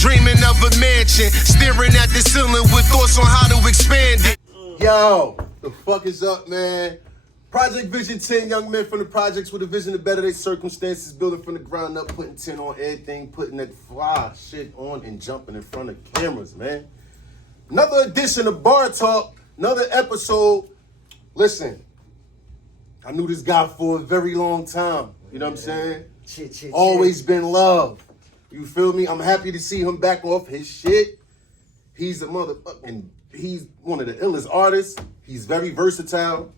dreaming of a mansion, staring at the ceiling with thoughts on how to expand it. Yo, the fuck is up, man? ProjectVizion 10 young men from the projects with a vision to better their circumstances, building from the ground up, putting 10 on everything, putting that fly shit on and jumping in front of cameras, man. Another edition of BarTawk, another episode. Listen, I knew this guy for a very long time. You know what I'm saying? Always been love. You feel me? I'm happy to see him back off his shit. He's a motherfucking, he's one of the illest artists. He's very versatile.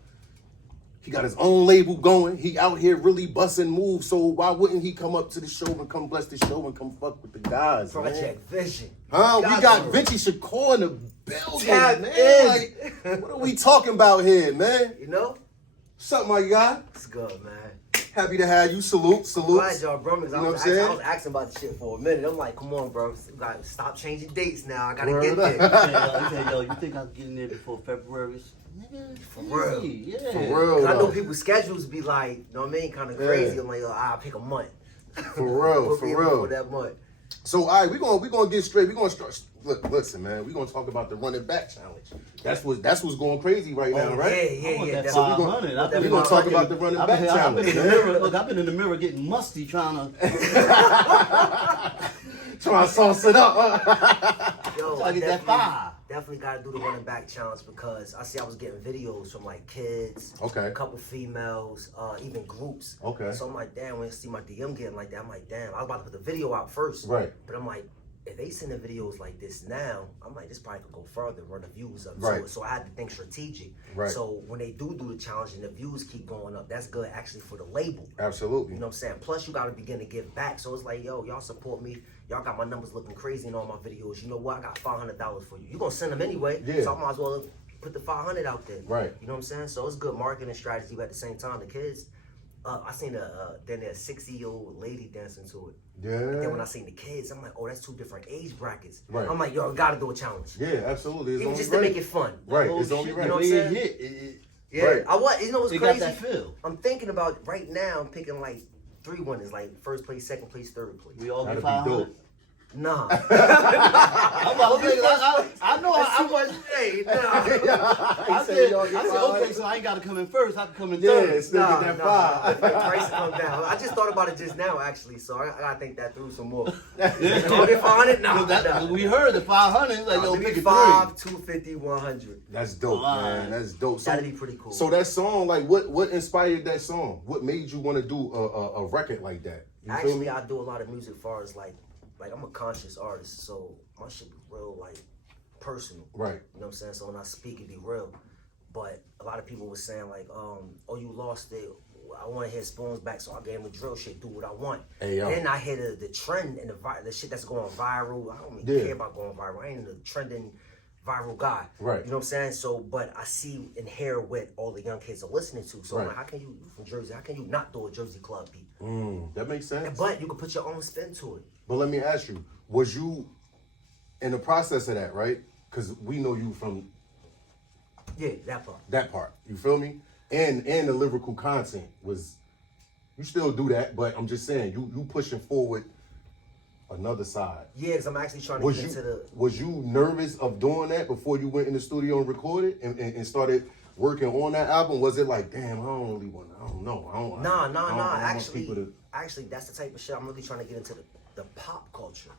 He got his own label going. He out here really busting moves. So why wouldn't he come up to the show and come bless the show and come fuck with the guys, ProjectVizion. Huh? We got Vinci Shakur in the building, man. Like, what are we talking about here, man? You know? What's up, my guy? It's good, man. Happy to have you. Salute. Glad y'all, bro. Because You know what I'm I saying? was asking about the shit for a minute. I'm like, come on, bro. You gotta stop changing dates now. I gotta Word get up. there. Yo, you think I'll get in there before February? Nigga, For real. Yeah. For real, I know though. people's schedules be like, you know what I mean? Kind of crazy. I'm like, yo, I'll pick a month. For real, Put for me in real. For that month. So, all right, we're gonna get straight. We're gonna start. Look, listen, man. We're gonna talk about the running back challenge. That's what's going crazy right now, right? Yeah, I want that that's- 500. We're gonna talk about the running back I've been challenge, in the man. mirror. Look, I've been in the mirror getting musty trying to Trying to sauce it up. Yo, try to get that 5. Definitely gotta do the running back challenge because I was getting videos from like kids, Okay. a couple females, even groups. Okay. So I'm like, damn, when I see my DM getting like that, I'm like, damn, I was about to put the video out first. Right. But I'm like, if they send the videos like this now, I'm like, this probably could go further, run the views up. Right. So I had to think strategic. Right. So when they do the challenge and the views keep going up, that's good actually for the label. Absolutely. You know what I'm saying? Plus, you got to begin to give back. So it's like, yo, y'all support me. Y'all got my numbers looking crazy in all my videos. You know what? I got $500 for you. You're going to send them anyway. Yeah. So I might as well put the 500 out there. Right. You know what I'm saying? So it's good marketing strategy. But at the same time, the kids, I seen a 60-year-old lady dancing to it. Yeah. And then when I seen the kids, I'm like, oh, that's 2 different age brackets. Right. I'm like, yo, I got to do a challenge. Yeah, absolutely. It's Even only just right. to make it fun. Right. Oh, It's only shit, right. You know what I'm the way saying? it hit, Yeah. Right. You know what's it crazy? got that feel. I'm thinking about right now, I'm picking like 3 winners, like first place, second place, third place. We all get That'd be 500. dope. Nah. I'm about to say, I know That's too I much. Hey, nah. I said, okay, so I ain't got to come in first. I can come in Yeah, third. still get that 5. Price come down. I just thought about it just now, actually, so I gotta think that through some more. Go get 500? Nah. We heard the 500. It's like, yo, Give pick me a 5, 250, 100. That's dope, man. That's dope. So, That'd be pretty cool. So that song, like, what inspired that song? What made you want to do a record like that? You feel me? Actually, I do a lot of music as far as like I'm a conscious artist, so my shit be real, like, personal. Right. You know what I'm saying? So when I speak, it be real. But a lot of people were saying like, oh, you lost it. I want to hear Spoons back, so I gave him the drill shit, do what I want. Hey, yo. And then I hear the trend and the shit that's going viral. I don't even care about going viral. I ain't the trending viral guy. Right. You know what I'm saying? So, but I see and hear what all the young kids are listening to. So I'm like, how can you from Jersey? How can you not do a Jersey club beat? That makes sense. But you can put your own spin to it. But let me ask you, was you in the process of that, right? Because we know you from Yeah, that part. that part. You feel me? And the lyrical content was, you still do that, but I'm just saying, you pushing forward another side. Yeah, because I'm actually trying to get into the... Was you nervous of doing that before you went in the studio and recorded and started working on that album? Was it like, damn, I don't really want to, I don't know. Nah. Actually, that's the type of shit I'm really trying to get into the pop culture.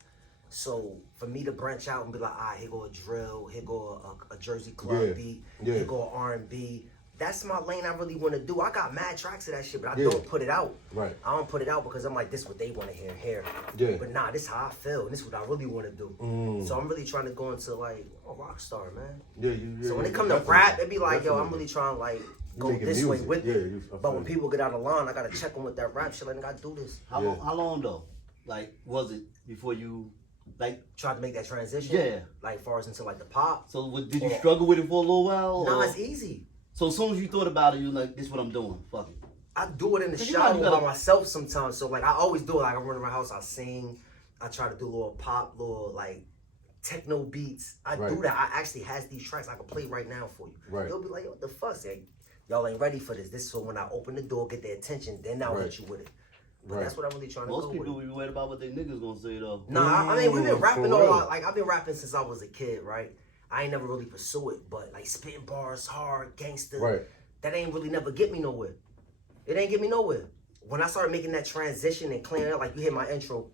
So for me to branch out and be like, all right, here go a drill, here go a Jersey club beat, here go a R&B. That's my lane I really want to do. I got mad tracks of that shit, but I don't put it out. Right. I don't put it out because I'm like, this is what they want to hear. Yeah. But nah, this is how I feel, and this is what I really want to do. So I'm really trying to go into like a rock star, man. Yeah. So when it comes to rap, it be like, yo, I'm really trying to like go making this way music. with Yeah, it. But when people get out of line, I gotta check them with that rap shit. Like, I gotta do this. How long though? Like, was it before you like tried to make that transition? Yeah. Like far as into like the pop. So did you struggle with it for a little while? Nah, it's easy. So as soon as you thought about it, you like, this is what I'm doing. Fuck it. I do it in the shower by myself sometimes. So like I always do it. Like I run around my house, I sing. I try to do a little pop, little like techno beats. I do that. I actually has these tracks I can play right now for you. Right. You'll be like, yo, what the fuck? Like, y'all ain't ready for this. This is so when I open the door, get their attention, then I'll hit you with it. But that's what I'm really trying to go with. Most people be worried about what they niggas gonna say though. Nah, I mean, we've been rapping I've been rapping since I was a kid, right? I ain't never really pursue it, but like spitting bars, hard, gangster, right. That ain't really never get me nowhere. It ain't get me nowhere. When I started making that transition and clearing up, like you hear my intro,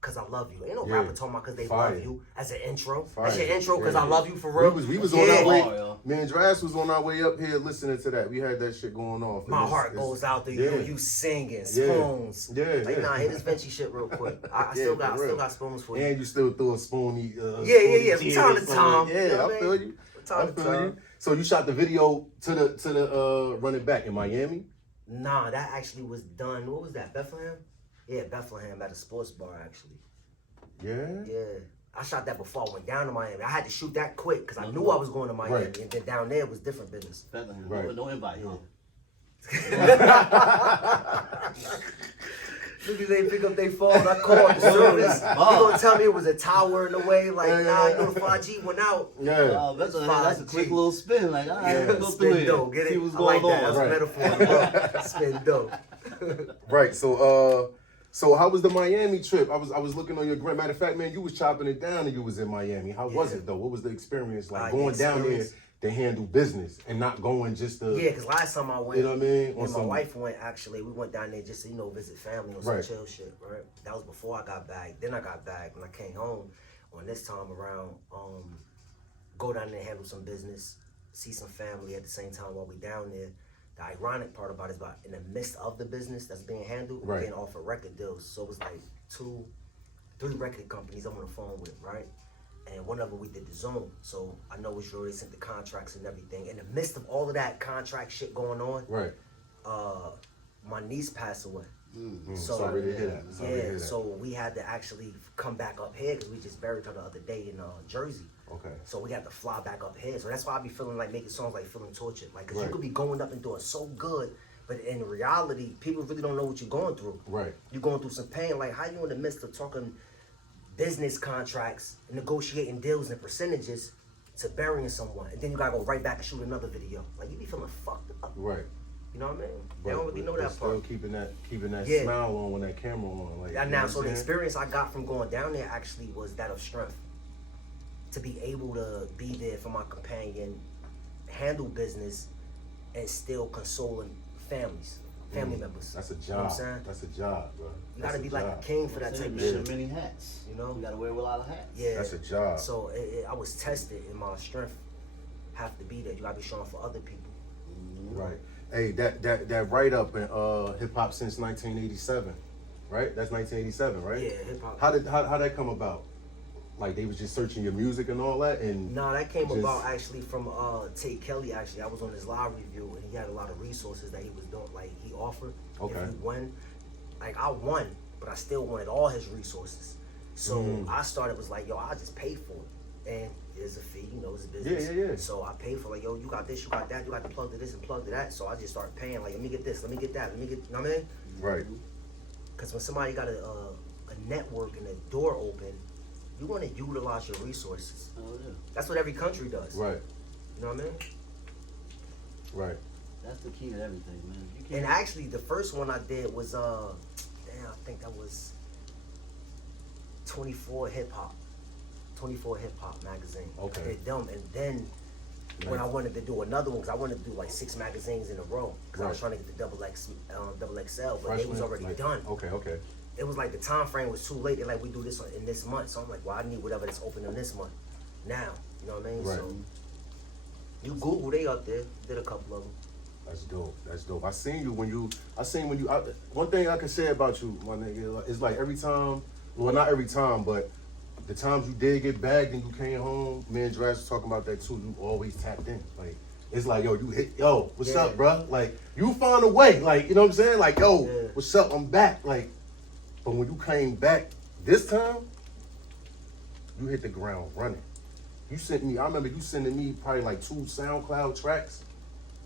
cause I love you. Ain't no rapper talking about cause they love you as an intro. That's your intro, cause I love you for real. We was on our way. Me and Drass was on our way up here listening to that. We had that shit going off. My heart goes out to you. You singing spoons. Like nah, hit this Vinci shit real quick. I still got spoons for you. And you still throw a spoony. Yeah. From time to time. Yeah, I feel you. I feel you. So you shot the video to the Run It Back in Miami? Nah, that actually was done. What was that? Bethlehem? Yeah, Bethlehem at a sports bar actually. Yeah? Yeah. I shot that before I went down to Miami. I had to shoot that quick because I knew I was going to Miami. Right. And then down there was different business. Bethlehem. Right. No invite, huh? Niggas ain't pick up their phone. I called the service. You gonna tell me it was a tower in the way? Like, nah, you know the 5G went out. Yeah. That's a quick little spin. Like, all right, go through spin dough. Get it? See what's I like going that. on. That's a metaphor, bro. Spin dough. Right. So how was the Miami trip? I was looking on your gram. Matter of fact, man, you was chopping it down and you was in Miami. How was it though? What was the experience like going down there to handle business and not going just to? Yeah, because last time I went, you know what I mean? And my wife went actually. We went down there just to visit family on some chill shit. Right. That was before I got back. Then I got back when I came home. On this time around, go down there and handle some business, see some family at the same time while we down there. The ironic part about it is about in the midst of the business that's being handled, we're being offered record deals. So it was like 3 record companies I'm on the phone with, right? And one of them we did the Zone. So I know it's already sent the contracts and everything. In the midst of all of that contract shit going on, my niece passed away. So sorry to hear that. So we had to actually come back up here because we just buried her the other day in Jersey. Okay. So we had to fly back up here. So that's why I be feeling like making songs like feeling tortured. Like, cause you could be going up and doing so good, but in reality, people really don't know what you're going through. Right. You're going through some pain. Like, how you in the midst of talking business contracts, negotiating deals and percentages to burying someone, and then you gotta go right back and shoot another video. Like, you be feeling fucked up. Right. You know what I mean? They don't really know that part. Still keeping that smile on when that camera on. Like, now, so the experience I got from going down there actually was that of strength. To be able to be there for my companion, handle business, and still consoling family members. That's a job. You know what I'm saying? That's a job, bro. You gotta be like a king for that type of shit. Many hats. You know? You gotta wear a lot of hats. Yeah. That's a job. So I was tested, and my strength have to be there. You gotta be strong for other people. Right. Hey, that write up in hip hop since 1987, right? That's 1987, right? Yeah, hip hop. How that come about? Like they was just searching your music and all that, and no, that came about actually from Tate Kelly. Actually, I was on his live review, and he had a lot of resources that he was doing. Like he offered, if you win, like I won, but I still wanted all his resources. So I started was like, yo, I just pay for it, and there's a fee, you know, it's a business. Yeah. So I paid for like, yo, you got this, you got that, you got to plug to this and plug to that. So I just started paying. Like, let me get this, let me get that, let me get, you know what I mean? Right. Because when somebody got a network and a door open, you want to utilize your resources. Oh, yeah. That's what every country does. Right. You know what I mean? Right. That's the key to everything, man. And actually, the first one I did was, I think that was 24 Hip Hop magazine. Okay. I did them, and then when I wanted to do another one, because I wanted to do like 6 magazines in a row, because I was trying to get the double XL, but they was already done. Okay. It was like the time frame was too late. They're like, we do this in this month. So I'm like, well, I need whatever that's open in this month. Now, you know what I mean? Right. So you Google, they out there. Did a couple of them. That's dope. I seen when you. One thing I can say about you, my nigga, is like every time. Well, not every time, but the times you did get bagged and you came home, me and Drash was talking about that too. You always tapped in. Like it's like, yo, what's up, bro? Like you found a way. Like you know what I'm saying? Like yo, what's up? I'm back. Like. But when you came back this time, you hit the ground running. I remember you sending me probably like 2 SoundCloud tracks.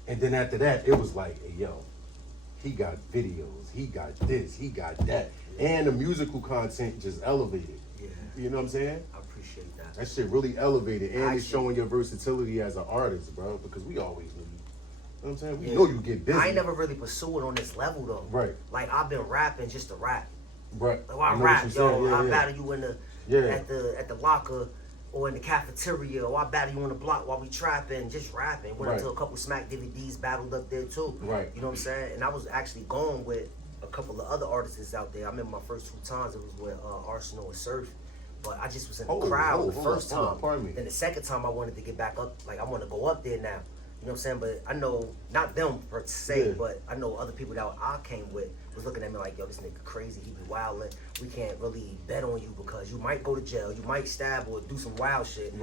And then after that, it was like, hey, yo, he got videos, he got this, he got that. And the musical content just elevated. Yeah. You know what I'm saying? I appreciate that. That shit really elevated. And it's showing your versatility as an artist, bro. Because we always knew what I'm saying? We know you get busy. I ain't never really pursued it on this level though. Right. Like I've been rapping just to rap. Right. Like, I know rap, what yo. you're I saying. battle you in the at the locker or in the cafeteria, or I battle you on the block while we trapping, just rapping. Went up to a couple Smack DVDs, battled up there too. Right. You know what I'm saying? And I was actually going with a couple of other artists out there. I remember my first 2 times it was with Arsenal and Surf. But I just was in the crowd the first time. Then the second time I wanted to get back up, like I want to go up there now. You know what I'm saying? But I know, not them per se, but I know other people that I came with was looking at me like, yo, this nigga crazy, he be wildin'. We can't really bet on you because you might go to jail, you might stab or do some wild shit,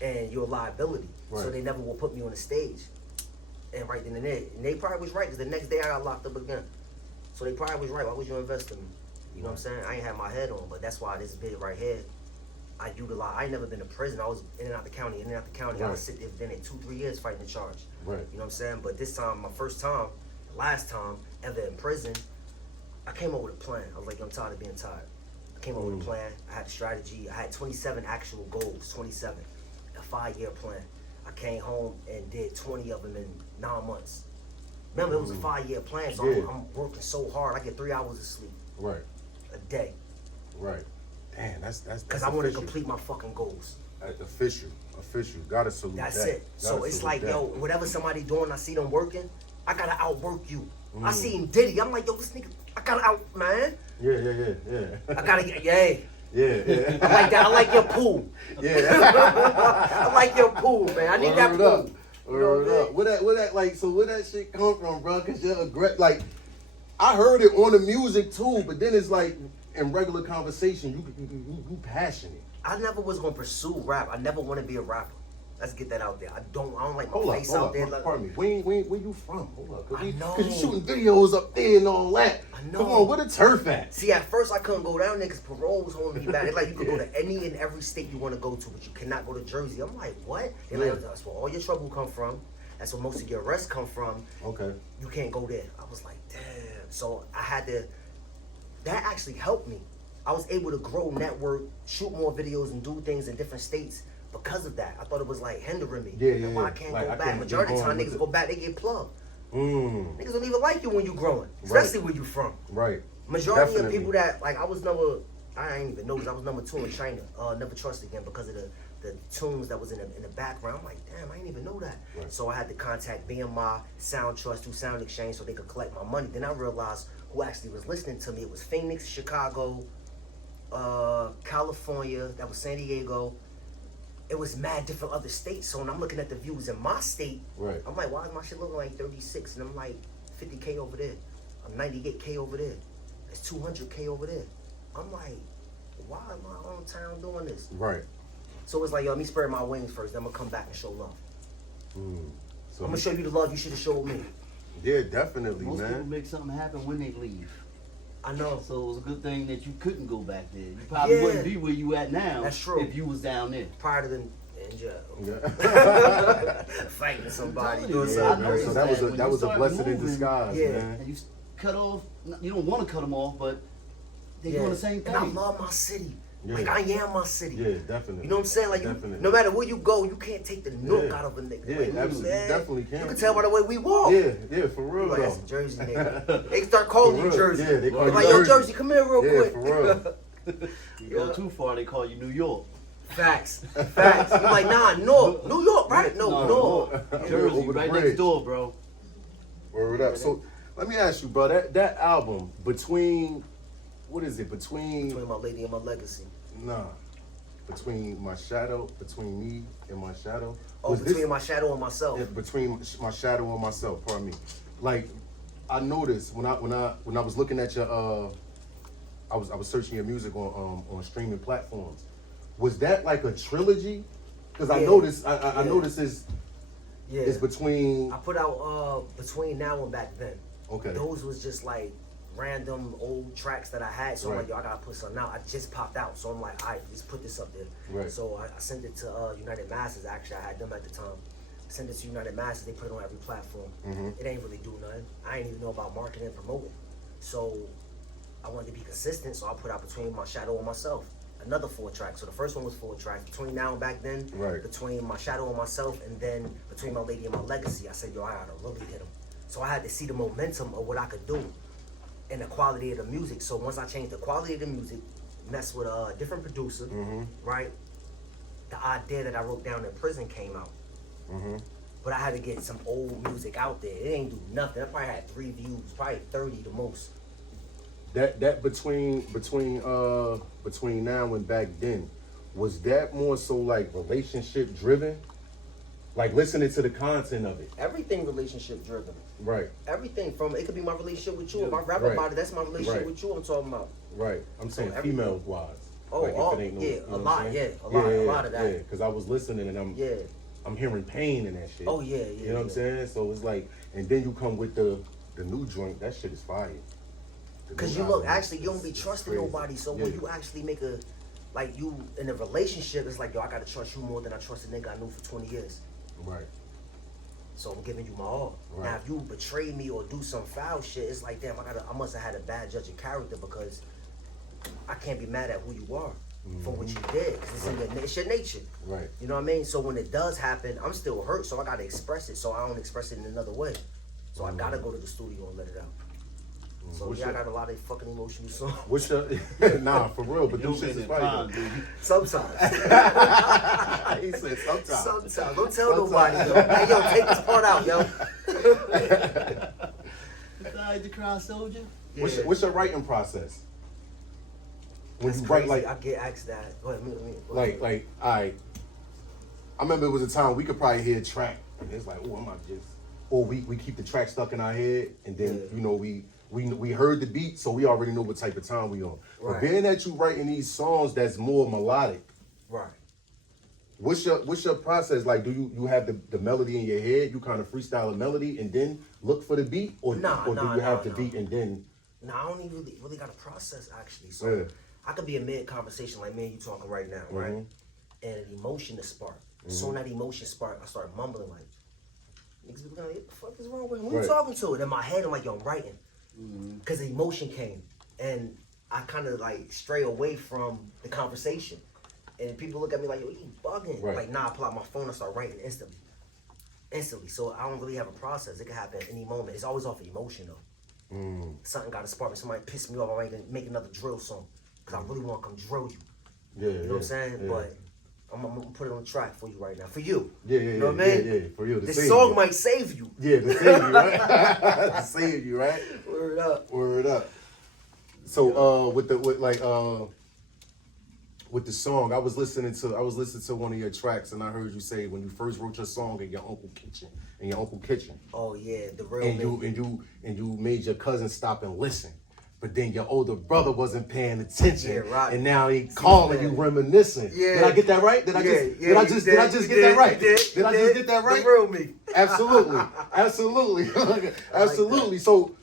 and you're a liability. So they never will put me on the stage. And right then and there, and they probably was right, because the next day I got locked up again. So they probably was right. Why would you invest in me? You know what I'm saying? I ain't had my head on, but that's why this bid right here, I utilize. I ain't never been to prison. I was in and out the county, I would sit there within 2-3 years fighting the charge. You know what I'm saying? But this time, my first time, last time ever in prison, I came up with a plan. I was like, I'm tired of being tired. I came up with a plan. I had a strategy. I had 27 actual goals, 27. A 5-year plan. I came home and did 20 of them in 9 months. Remember, it was a 5-year plan, so I'm working so hard. I get 3 hours of sleep. A day. Damn, that's because I want to complete my fucking goals. Official. Gotta salute that. That's it. So it's like, yo, whatever somebody doing, I see them working, I gotta outwork you. I see him Diddy. I'm like, yo, this nigga, I gotta out, man. Yeah. I gotta get, yeah. Yeah. I like that. I like your pool. Yeah. I like your pool, man. I need that pool. Where that shit come from, bro? Cause you're like, I heard it on the music too, but then it's like in regular conversation, you passionate. I never was gonna pursue rap. I never want to be a rapper. Let's get that out there. I don't like my face out there. Pardon me. Where you from? Hold up. I know. Cause you shooting videos up there and all that. I know. Come on, where the turf at? See, at first I couldn't go down there because parole was holding me back. It's like you could go to any and every state you want to go to, but you cannot go to Jersey. I'm like, what? They're like, that's where all your trouble come from. That's where most of your arrests come from. Okay. You can't go there. I was like, damn. So I had to. That actually helped me. I was able to grow, network, shoot more videos, and do things in different states because of that. I thought it was like hindering me. And why I can't go back. Majority of the time niggas go back, they get plugged. Niggas don't even like you when you growing, especially where you from. Majority of people that, like, I ain't even noticed, I was number 2 in China. Never Trust Again because of the tunes that was in the background. I'm like, damn, I didn't even know that. So I had to contact BMI, Sound Trust through Sound Exchange so they could collect my money. Then I realized who actually was listening to me. It was Phoenix, Chicago, California, that was San Diego. It was mad different other states. So when I'm looking at the views in my state, I'm like, why is my shit looking like 36? And I'm like, 50K over there. I'm 98K over there. There's 200K over there. I'm like, why am I on town doing this? So it's like, yo, let me spread my wings first. Then I'm going to come back and show love. So I'm going to show you the love you should have showed me. Yeah, definitely, Most man. people make something happen when they leave. I know. So it was a good thing that you couldn't go back there. You probably wouldn't be where you at now. That's true. If you was down there. Prior to them in jail. Fighting somebody. So that was a blessing in disguise, man. And you cut off, you don't want to cut them off, but they're doing the same thing. And I love my city. Like, I am my city. Yeah, definitely. You know what I'm saying? Like, no matter where you go, you can't take the nook out of a nigga. Yeah, like, absolutely. You definitely can. You can tell by the way we walk. Yeah, for real, like, though. that's a Jersey nigga. They start calling you Jersey. Yeah, they call you like, yo, Jersey, come here real quick. For real. You go too far, they call you New York. Facts. I'm like, nah, North. New York, right? No, North. Jersey, right next door, bro. Word up. So, let me ask you, bro, that album, between my lady and my legacy. Nah. Between my shadow, between me and my shadow. Oh, between my shadow and myself. Yeah, between my shadow and myself, pardon me. Like, I noticed when I was looking at your I was searching your music on streaming platforms. Was that like a trilogy? Because I noticed I noticed it's between. I put out between now and back then. Okay. Those was just like random old tracks that I had. So I'm like, yo, I gotta put something out. I just popped out, so I'm like, all right, let's put this up there. So I sent it to United Masters. Actually, I had them at the time. I sent it to United Masters. They put it on every platform. It ain't really do nothing. I ain't even know about marketing and promoting. So I wanted to be consistent. So I put out between my shadow and myself. another 4 tracks. So the first one was 4 tracks. Between now and back then, Right. between my shadow and myself, and then between my lady and my legacy, I said, yo, I gotta really hit him. So I had to see the momentum of what I could do and the quality of the music. So once I changed the quality of the music, messed with a different producer, right? The idea that I wrote down in prison came out. But I had to get some old music out there. It ain't do nothing. I probably had 3 views, probably 30 the most. That between now and back then, was that more so like relationship driven? Like listening to the content of it. Everything relationship driven. Right. Everything from, it could be my relationship with you. Yeah. If I rap about it, that's my relationship with you I'm talking about. Right. I'm saying everything. female wise. Oh, like oh, if it ain't no, yeah, you know a what lot, I'm yeah, saying? a lot of that. Yeah, because I was listening and I'm hearing pain in that shit. Oh, yeah, You know what I'm saying? So it's like, and then you come with the new joint, that shit is fire. Because you look, actually, you don't be trusting nobody. So when you actually make a, like you in a relationship, it's like, yo, I gotta trust you more than I trust a nigga I knew for 20 years. Right. So I'm giving you my all. Right. Now, if you betray me or do some foul shit, it's like, damn, I must have had a bad judge of character, because I can't be mad at who you are for what you did. 'Cause it's your nature. Right. You know what I mean? So when it does happen, I'm still hurt, so I gotta express it. So I don't express it in another way. So I gotta go to the studio and let it out. So I got a lot of fucking emotional songs. What's your nah, for real, but them shits is fire. Sometimes. He said sometimes. Sometimes. Don't tell nobody, yo. Hey, yo, take this part out, yo. Besides the crown soldier. Yeah. What's your writing process? When That's you crazy. write I get asked that. Go ahead, like, alright. I remember it was a time we could probably hear a track, and it's like, oh, I'm not just, or we keep the track stuck in our head, and then you know we heard the beat, so we already know what type of time we on. Right. But being that you writing these songs that's more melodic, right. what's your process? Like, do you have the melody in your head? You kind of freestyle a melody and then look for the beat, or do you have the beat and then? No, I don't even really got a process actually. So I could be a mid conversation like me and you talking right now, right? And an emotion is spark. So when that emotion spark, I start mumbling like, niggas be like, what the fuck is wrong with him? Who you talking to? And in my head, I'm like, yo, I'm writing. Because the emotion came. And I kind of like stray away from the conversation. And people look at me like, yo, you bugging. Right. Like, nah, I pull out my phone and start writing instantly. So I don't really have a process. It can happen at any moment. It's always off of emotion though. Something got to spark me. Somebody pissed me off. I ain't gonna make another drill song. Because I really want to come drill you. Yeah, you know what I'm saying? Yeah. But I'm gonna put it on the track for you right now. For you. Yeah, You know what I mean? Yeah, for you. This song might save you. Yeah, to save you, right? To save you, right? Word up. Word up. So with the song, I was listening to one of your tracks, and I heard you say when you first wrote your song in your Uncle Kitchen. Oh yeah, the real And you made your cousin stop and listen. But then your older brother wasn't paying attention, and now he calling you reminiscing. Yeah. Did I get that right? Did I just get that right? Did I just get that right? The real me. Absolutely. Absolutely. So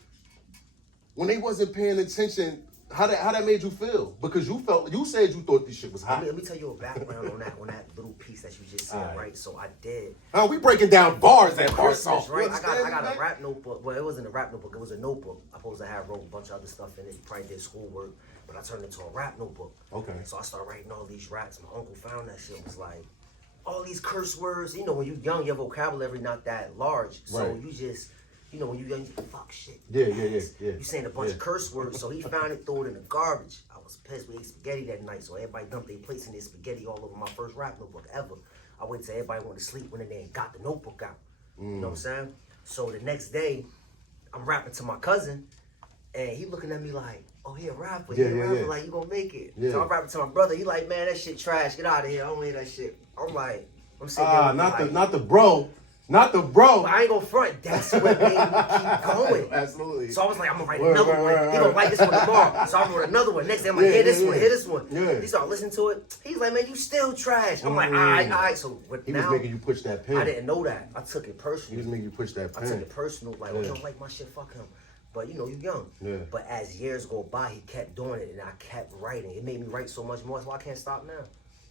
when they wasn't paying attention, how that made you feel? Because you said you thought this shit was hot. Let me tell you a background on that little piece that you just said, right? So I did. We breaking down bars at Christmas, BarTawk. right? I got a rap notebook. Well, it wasn't a rap notebook. It was a notebook. I supposed to have wrote a bunch of other stuff in it. Probably did schoolwork, but I turned it into a rap notebook. Okay. So I started writing all these raps. My uncle found that shit. Was like, all these curse words. You know, when you young, your vocabulary not that large. So you just, you know, when you young, you fuck shit. Yeah. You saying a bunch of curse words. So he found it, threw it in the garbage. I was pissed. We ate spaghetti that night, so everybody dumped their plates in their spaghetti all over my first rap notebook ever. I waited till everybody went to sleep, went in there and got the notebook out. You know what I'm saying? So the next day, I'm rapping to my cousin, and he looking at me like, oh, he a rapper. Like, you gonna make it. Yeah. So I'm rapping to my brother. He like, man, that shit trash. Get out of here. I don't hear that shit. I'm like, I'm sitting there. Not the bro. Not the bro. But I ain't gonna front. That's what made me keep going. Absolutely. So I was like, I'm gonna write another one. He gonna like this one tomorrow. So I'm gonna write another one. Next day I'm like, hear this one. Yeah. He started listening to it. He's like, man, you still trash. I'm like, all right. So he now, was making you push that pen. I didn't know that. I took it personal. He was making you push that pen. I took it personal. Like, oh, you don't like my shit, fuck him. But you know, you young. Yeah. But as years go by, he kept doing it, and I kept writing. It made me write so much more. That's why I can't stop now.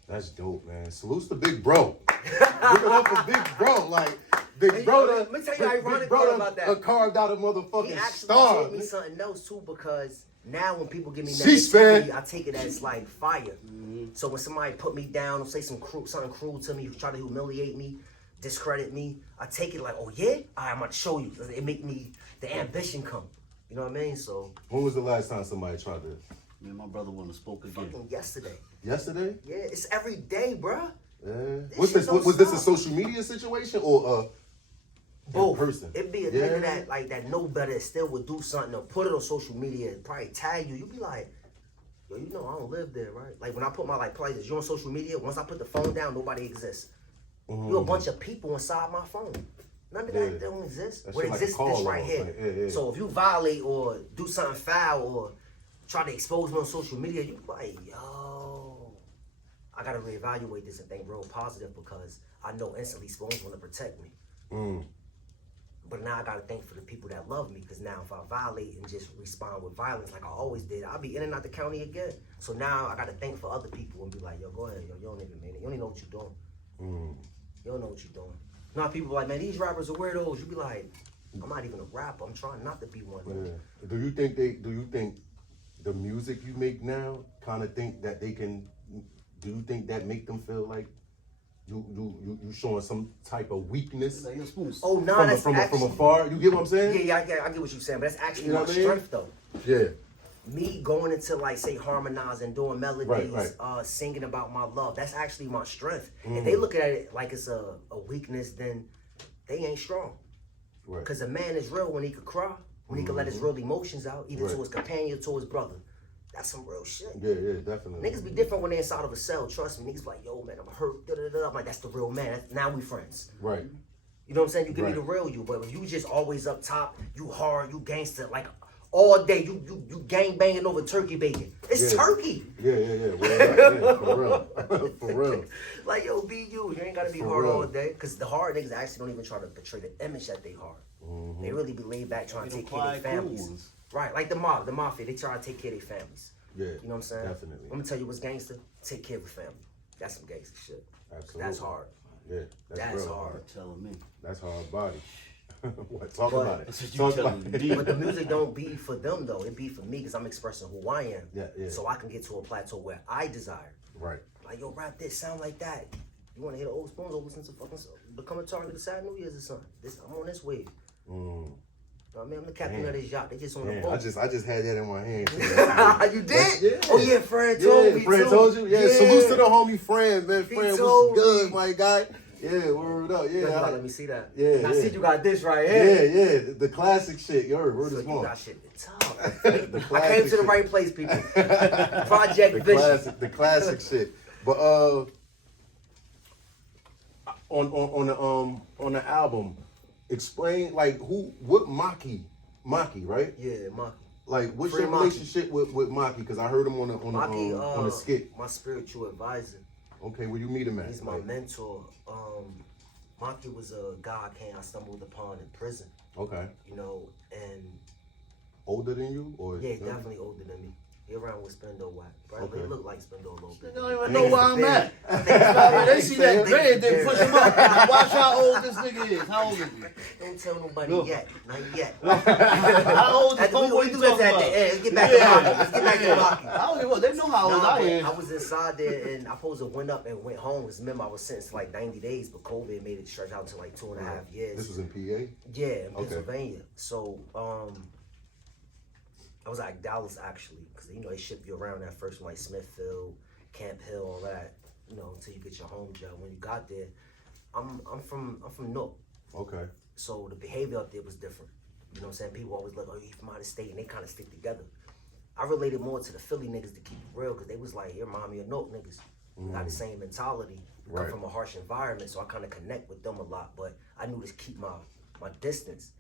That's dope, man. Salutes to Big Bro. Give it up for Big Bro. Like, Big Bro, let me tell you the ironic part about that. Carved out a motherfucking he actually star. told me something else too, because now when people give me Sheesh, man. negativity, I take it as like fire. So when somebody put me down or say something cruel to me, try to humiliate me, discredit me, I take it like, oh yeah? All right, I'm going to show you. It make me, the ambition come. You know what I mean? So. When was the last time somebody tried to? Me and my brother want to spoke again. Fucking yesterday. Yesterday? Yeah, it's every day, bruh. Yeah. This shit don't Was this a stop. social media situation or both? person? It'd be a nigga that know better still would do something or put it on social media and probably tag you. You'd be like, yo, you know I don't live there, right? Like when I put my places, you on social media, once I put the phone down, nobody exists. You a bunch of people inside my phone. None of that don't exist. That What shit like exists a is call right log, here. like, So if you violate or do something foul or try to expose me on social media, you like, yo, I gotta reevaluate this and think real positive because I know instantly Spoon's gonna protect me. But now I gotta think for the people that love me, because now if I violate and just respond with violence like I always did, I'll be in and out the county again. So now I gotta think for other people and be like, yo, go ahead, yo, you don't even mean it. You don't even know what you're doing. You don't know what you're doing. Now people like, man, these rappers are weirdos. You be like, I'm not even a rapper. I'm trying not to be one. Yeah. Do you think the music you make now kind of think that they can? Do you think that make them feel like you showing some type of weakness? Oh no, that's from actually, afar. You get what I'm saying? Yeah, I get what you're saying, but that's actually You know my what I mean? strength though. Yeah. Me going into like say harmonizing, doing melodies, Right. Singing about my love. That's actually my strength. If they look at it like it's a weakness, then they ain't strong. Right. Because a man is real when he could cry, when he could let his real emotions out, either to his companion or to his brother. That's some real shit. Yeah, definitely. Niggas be different when they inside of a cell. Trust me. Niggas be like, yo, man, I'm hurt. I'm like, that's the real man. Now we friends. Right. You know what I'm saying? You give me the real you. But if you just always up top, you hard, you gangster, like all day, you gang banging over turkey bacon. It's turkey. Yeah. Well, for real. For real. Like, yo, be you. You ain't gotta be For hard real. all day. Because the hard niggas actually don't even try to portray the image that they hard. They really be laid back trying to take care of their families. Right, like the mafia, they try to take care of their families. Yeah. You know what I'm saying? Definitely. I'm gonna tell you what's gangster. Take care of your family. That's some gangster shit. Absolutely. That's hard. Yeah. That's real. hard. Telling me. That's hard body. What? Talk But- about it. That's what you Talk telling about me. it. But the music don't be for them though. It be for me because I'm expressing who I am. Yeah. So I can get to a plateau where I desire. Right. Like, yo, rap this, sound like that. You want to hear the old Spoons? Or listen to fucking Become a Target of Sad New Year's or something. I'm on this wave. You know what I mean? I'm the captain of this yacht. They just on the Man, boat. I just had that in my hand. You did? Yeah. Oh yeah, Fran told me. Fran too. told you? Yeah, salute to the homie Fran, man. He Fran told was good, me. my guy. Yeah, word up. Yeah, Let me see that. Yeah, I yeah. see you got this right here. Yeah, the classic shit. You heard, word So is you born. got shit tough. The I came classic to the shit. right place, people. Project Vision. The classic shit. But on the album, explain like what Maki, right? Yeah, Maki. Like what's Free your Maki. relationship with Maki? Because I heard him on a skit. My spiritual advisor. Okay, where you meet him at? He's my mentor. Maki was a guy I stumbled upon in prison. Okay. You know, and Older than you, or yeah, definitely older than me. He around with Spendo Wack. Right? Okay. He looked like Spendo a little bit. They don't even know where I'm at. They They see that red, they push him up. Now watch how old this nigga is. How old is he? Don't tell nobody No. yet. Not yet. How old is We homeboy do you that talking at about? the end. Let's get back to Maki. Let's get back to Maki. I don't give a, they know how old Nah, I but am. I was inside there and I supposed to went up and went home. Because remember, I was sentenced to like 90 days, but COVID made it stretch out to like 2.5 years. this was in PA. Yeah, in Okay. Pennsylvania. So, I was at Dallas actually, because you know they ship you around at first from like Smithfield, Camp Hill, all that. You know, until you get your home job. When you got there, I'm from Newark, Okay. so the behavior up there was different. You know what I'm saying? People always look, oh, you from out of state, and they kind of stick together. I related more to the Philly niggas to keep it real, because they was like, you remind me of Newark niggas. We got the same mentality. We come Right. from a harsh environment, so I kind of connect with them a lot. But I knew to keep my distance.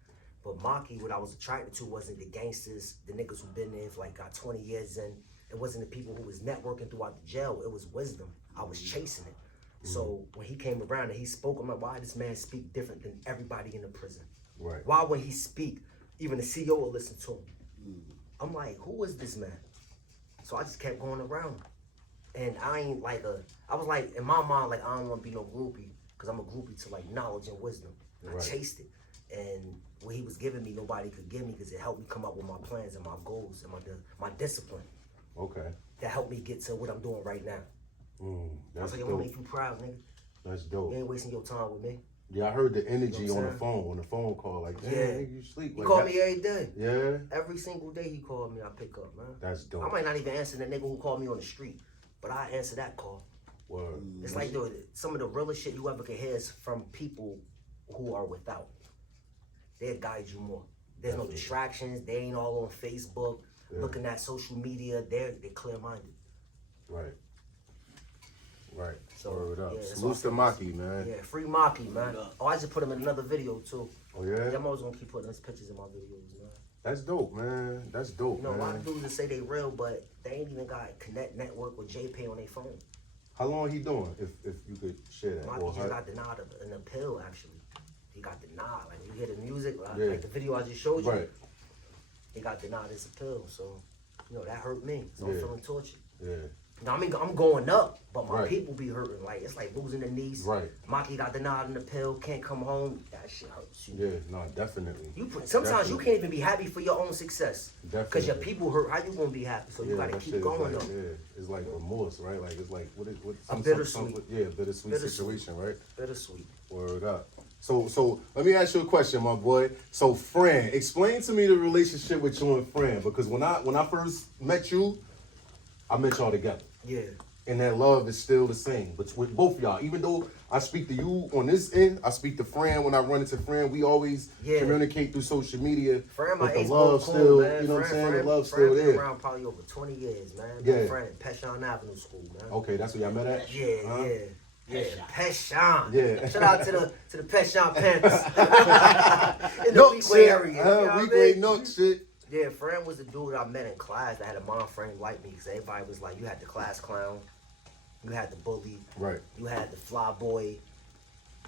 But Maki, what I was attracted to wasn't the gangsters, the niggas who been there for like got 20 years in. It wasn't the people who was networking throughout the jail. It was wisdom. I was chasing it. So when he came around and he spoke, I'm like, why this man speak different than everybody in the prison? Right. Why when he speak, even the CEO will listen to him? I'm like, who is this man? So I just kept going around. And I ain't like I was like, in my mind, like, I don't want to be no groupie, because I'm a groupie to like knowledge and wisdom. And I chased it. And what he was giving me, nobody could give me, because it helped me come up with my plans and my goals and my discipline. Okay. That helped me get to what I'm doing right now. I was like, I'm gonna make you proud, nigga. That's dope. You ain't wasting your time with me. Yeah, I heard the energy on the phone call. Like, damn, nigga, you sleep. He like called that. me every day. Yeah. Every single day he called me, I pick up, man. That's dope. I might not even answer the nigga who called me on the street, but I answer that call. Word. It's like some of the realest shit you ever can hear is from people who are without. They'll guide you more. There's no distractions. They ain't all on Facebook looking at social media. They're clear-minded. Right. Right. So, Word up. yeah, that's Salute to Maki, man. Yeah, free Maki, man. Oh, I just put him in another video, too. Oh, yeah? I'm always gonna keep putting his pictures in my videos, man. That's dope, man. That's dope, You know, man. a lot of dudes that say they real, but they ain't even got Connect Network or JPay on their phone. How long he doing, if you could share that? Maki just got denied an appeal, actually. He got denied. Like, you hear the music, like the video I just showed you, right. he got denied his appeal. So, you know, that hurt me. So I'm feeling tortured. Yeah. Now, I mean, I'm going up, but my Right. people be hurting. Like, it's like losing a niece. Right. Maki got denied an appeal, can't come home. That shit hurts you. Yeah, no, definitely. Sometimes you can't even be happy for your own success. Because your Definitely. people hurt. How you gonna be happy? So you gotta that keep shit is going, like, though. yeah, it's like remorse, right? Like, it's like, what bittersweet. bittersweet situation, right? Bittersweet. Word up. So let me ask you a question, my boy. So Fran, explain to me the relationship with you and Fran, because when I first met you, I met y'all together. Yeah. And that love is still the same. But with both of y'all, even though I speak to you on this end, I speak to Fran when I run into Fran. We always communicate through social media. Fran, but my the ace love cool, still, man. you know what I'm saying? The love's Fran still been there. around probably over 20 years, man. Yeah. Fran, Peshawn Avenue School, man. Okay, that's where y'all met at? Yeah. Peshawn. Yeah. Shout out to the Peshawn Panthers. In the Weekway area. You know what I Weekway mean? Nook shit. Yeah, Fran was the dude I met in class that had a mind frame like me, because everybody was like, you had the class clown, you had the bully, Right. you had the fly boy.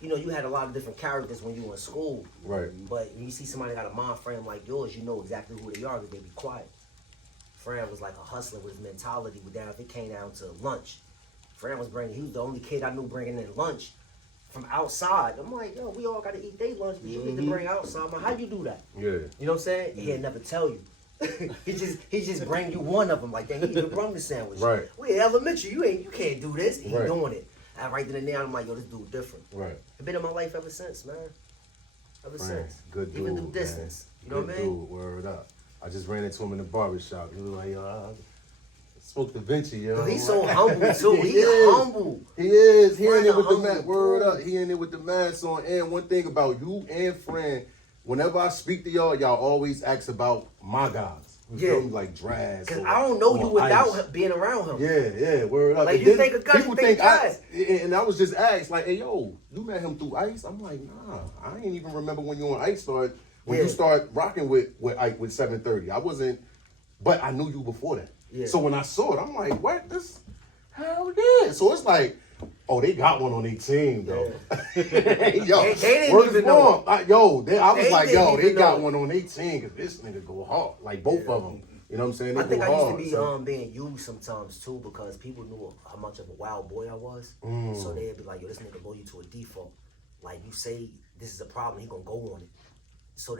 You know, you had a lot of different characters when you were in school. Right. But when you see somebody got a mind frame like yours, you know exactly who they are because they be quiet. Fran was like a hustler with his mentality. But if it came down to lunch, Fran was he was the only kid I knew bringing in lunch from outside. I'm like, yo, we all got to eat their lunch, but you need to bring outside. I'm like, how you do that? Yeah. You know what I'm saying? He'll never tell you. he just bring you one of them. Like, dang, he even brung the sandwich. Right. We in elementary. You can't do this. He Right. doing it. And right then and there, I'm like, yo, this dude different. Right. It's been in my life ever since, man. Ever since. Good dude, Even through distance. Man. You know what I mean? Dude, word up. I just ran into him in the barbershop. He was like, yo, I spoke to Vinci, yo. Yo, he's so humble, too. He He's is. humble. He is. He in Fran there with the humble, mask. Word dude. up. He in there with the mask on. And one thing about you and Fran, whenever I speak to y'all always ask about my guys. You feel me? Like Draz. Because I don't know you without Ice. being around him. Yeah, word up. Like, And you then think of guys, people you think Draz. And I was just asked, like, hey, yo, you met him through Ice? I'm like, nah, I ain't even remember when you on Ice started. When you start rocking with Ike with 730. I wasn't, but I knew you before that. Yeah. So when I saw it, I'm like, what? This, hell yeah. So it's like, oh, they got one on their team, though. Yo, They didn't word even is know. born. I was They like, didn't yo, they even got know. one on their team because this nigga go hard. Like, both of them. You know what I'm saying? They I think go I used hard, to be so. being used sometimes too because people knew how much of a wild boy I was. So they'd be like, yo, this nigga loyal to a default. Like, you say this is a problem, he gonna go on it. So